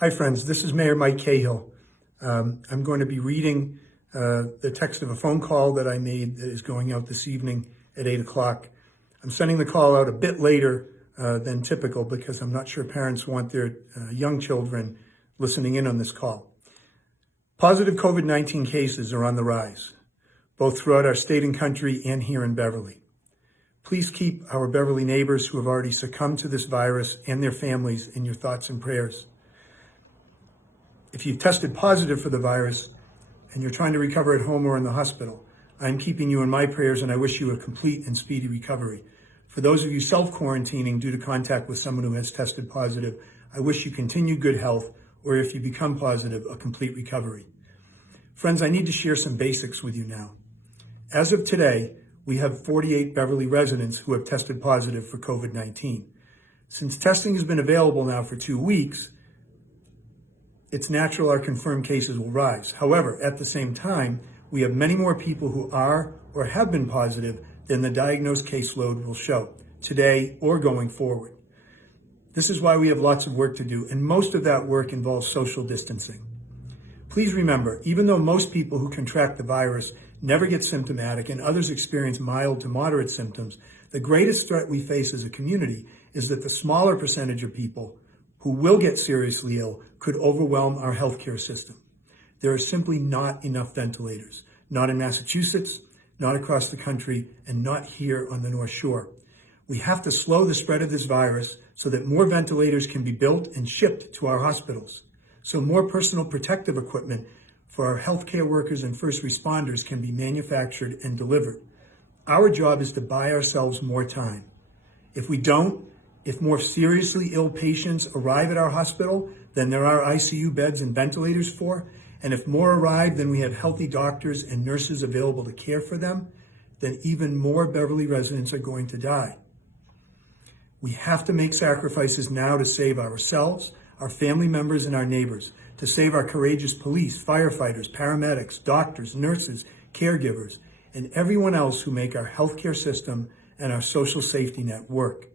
Hi friends, this is Mayor Mike Cahill. I'm going to be reading the text of a phone call that I made that is going out this evening at 8 o'clock. I'm sending the call out a bit later than typical because I'm not sure parents want their young children listening in on this call. Positive COVID-19 cases are on the rise, both throughout our state and country and here in Beverly. Please keep our Beverly neighbors who have already succumbed to this virus and their families in your thoughts and prayers. If you've tested positive for the virus and you're trying to recover at home or in the hospital, I'm keeping you in my prayers and I wish you a complete and speedy recovery. For those of you self-quarantining due to contact with someone who has tested positive, I wish you continued good health, or if you become positive, a complete recovery. Friends, I need to share some basics with you now. As of today, we have 48 Beverly residents who have tested positive for COVID-19. Since testing has been available now for 2 weeks, it's natural our confirmed cases will rise. However, at the same time, we have many more people who are or have been positive than the diagnosed caseload will show today or going forward. This is why we have lots of work to do, and most of that work involves social distancing. Please remember, even though most people who contract the virus never get symptomatic and others experience mild to moderate symptoms, the greatest threat we face as a community is that the smaller percentage of people who will get seriously ill could overwhelm our healthcare system. There are simply not enough ventilators, not in Massachusetts, not across the country, and not here on the North Shore. We have to slow the spread of this virus so that more ventilators can be built and shipped to our hospitals, so more personal protective equipment for our healthcare workers and first responders can be manufactured and delivered. Our job is to buy ourselves more time. If we don't, if more seriously ill patients arrive at our hospital than there are ICU beds and ventilators for, and if more arrive than we have healthy doctors and nurses available to care for them, then even more Beverly residents are going to die. We have to make sacrifices now to save ourselves, our family members, and our neighbors, to save our courageous police, firefighters, paramedics, doctors, nurses, caregivers, and everyone else who make our healthcare system and our social safety net work.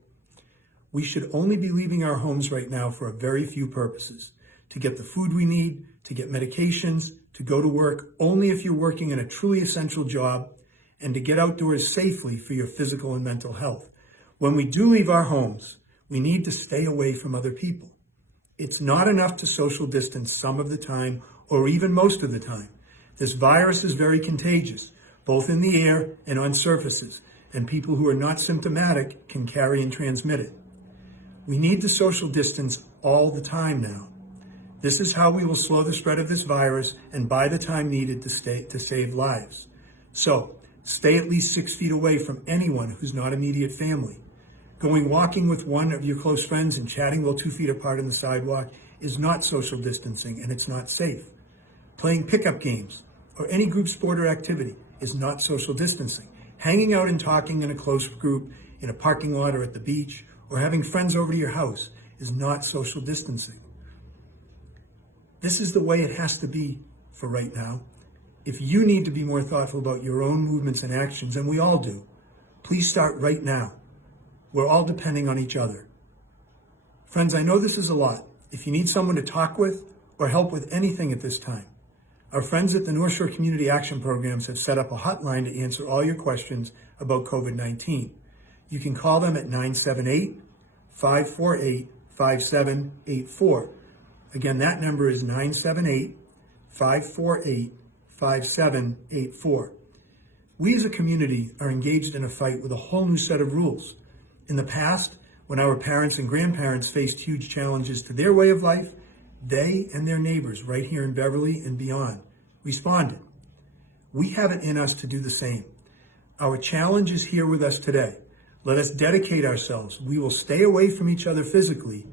We should only be leaving our homes right now for a very few purposes: to get the food we need, to get medications, to go to work only if you're working in a truly essential job, and to get outdoors safely for your physical and mental health. When we do leave our homes, we need to stay away from other people. It's not enough to social distance some of the time, or even most of the time. This virus is very contagious, both in the air and on surfaces, and people who are not symptomatic can carry and transmit it. We need to social distance all the time now. This is how we will slow the spread of this virus and buy the time needed to save lives. So, stay at least 6 feet away from anyone who's not immediate family. Going walking with one of your close friends and chatting while 2 feet apart on the sidewalk is not social distancing, and it's not safe. Playing pickup games or any group sport or activity is not social distancing. Hanging out and talking in a close group in a parking lot or at the beach, or having friends over to your house is not social distancing. This is the way it has to be for right now. If you need to be more thoughtful about your own movements and actions, and we all do, please start right now. We're all depending on each other. Friends, I know this is a lot. If you need someone to talk with or help with anything at this time, our friends at the North Shore Community Action Programs have set up a hotline to answer all your questions about COVID-19. You can call them at 978-548-5784. Again, that number is 978-548-5784. We as a community are engaged in a fight with a whole new set of rules. In the past, when our parents and grandparents faced huge challenges to their way of life, they and their neighbors right here in Beverly and beyond responded. We have it in us to do the same. Our challenge is here with us today. Let us dedicate ourselves. We will stay away from each other physically,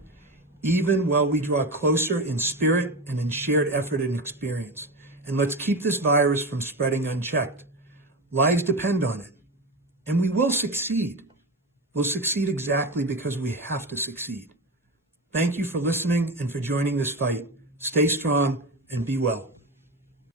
even while we draw closer in spirit and in shared effort and experience. And let's keep this virus from spreading unchecked. Lives depend on it. And we will succeed. We'll succeed exactly because we have to succeed. Thank you for listening and for joining this fight. Stay strong and be well.